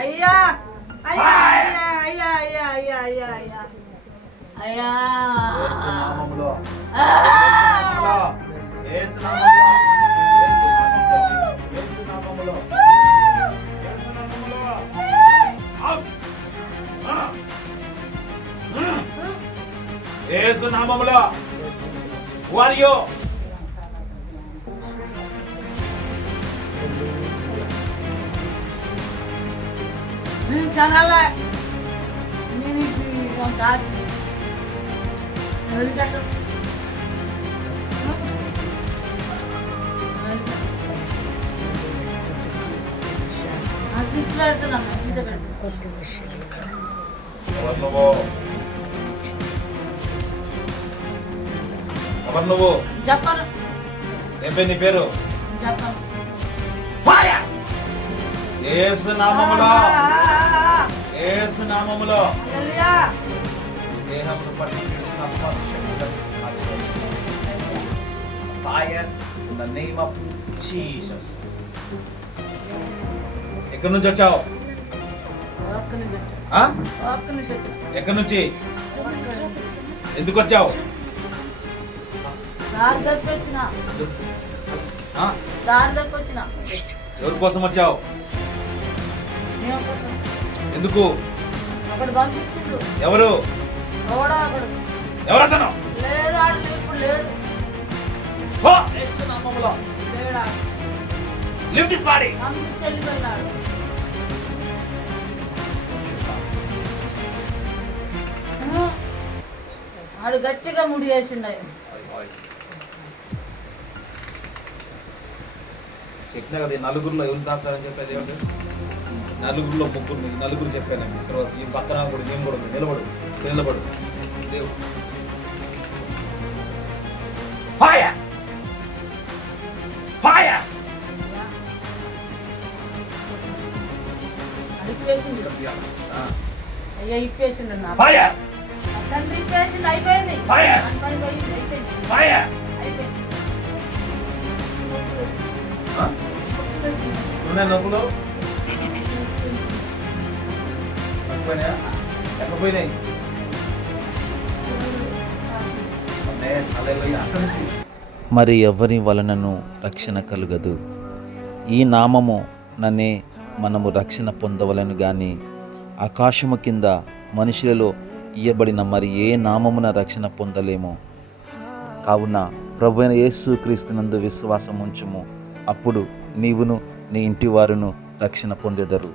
అయ్యా అయ్యా అయ్యా అయ్యా అయ్యా అయ్యా అయ్యా అయ్యా అయ్యా యేసు నామములో యేసు నామములో యేసు నామములో వారియో చాలా నేను కాదు వదిలిపెట్టు స్విచ్ పెడుతున్నాను స్విచ్ పెట్టు ఎవరు నువ్వు చెప్పను ఏం పేరు నీ పేరు చెప్పను యేసు నామములో యేసు నామములో హల్లెలూయా దేహమును పట్టి పిలిచిన అపశక్తులను fire in the name of Jesus. ఎక్కడి నుంచి వచ్చావు? ఎక్కడి నుంచి? ఎందుకు వచ్చావు? ఎవరి కోసం వచ్చావు? ఎందుకు? ఎవరు? ఎవరతను? Lift this body. వాడు గట్టిగా ముడి వేసిండు. చెప్పినా కదా నలుగురిలో ఎవరు తాగుతారని చెప్పేది ఏమంటే నలుగురిలో నలుగురు చెప్పాను. తర్వాత ఈ పక్కన కూడా నేను కూడా నిలబడు దేవుడు ఫైర్ ఫైర్ అయ్యా ఇప్పేసిండు నా ఫైర్ తండ్రి ఇప్పేసిండు అయిపోయింది ఫైర్ ఫైర్ ఉన్నాయి నొప్పులు ఎక్కడ పోయినాయి? మరి ఎవరి వలనను రక్షణ కలుగదు. ఈ నామము నన్నే మనము రక్షణ పొందవలను గాని ఆకాశము కింద మనుషులలో ఇయ్యబడిన మరి ఏ నామమున రక్షణ పొందలేము. కావున ప్రభువైన యేసు క్రీస్తునందు విశ్వాసం ఉంచుము, అప్పుడు నీవును నీ ఇంటి వారును రక్షణ పొందెదరు.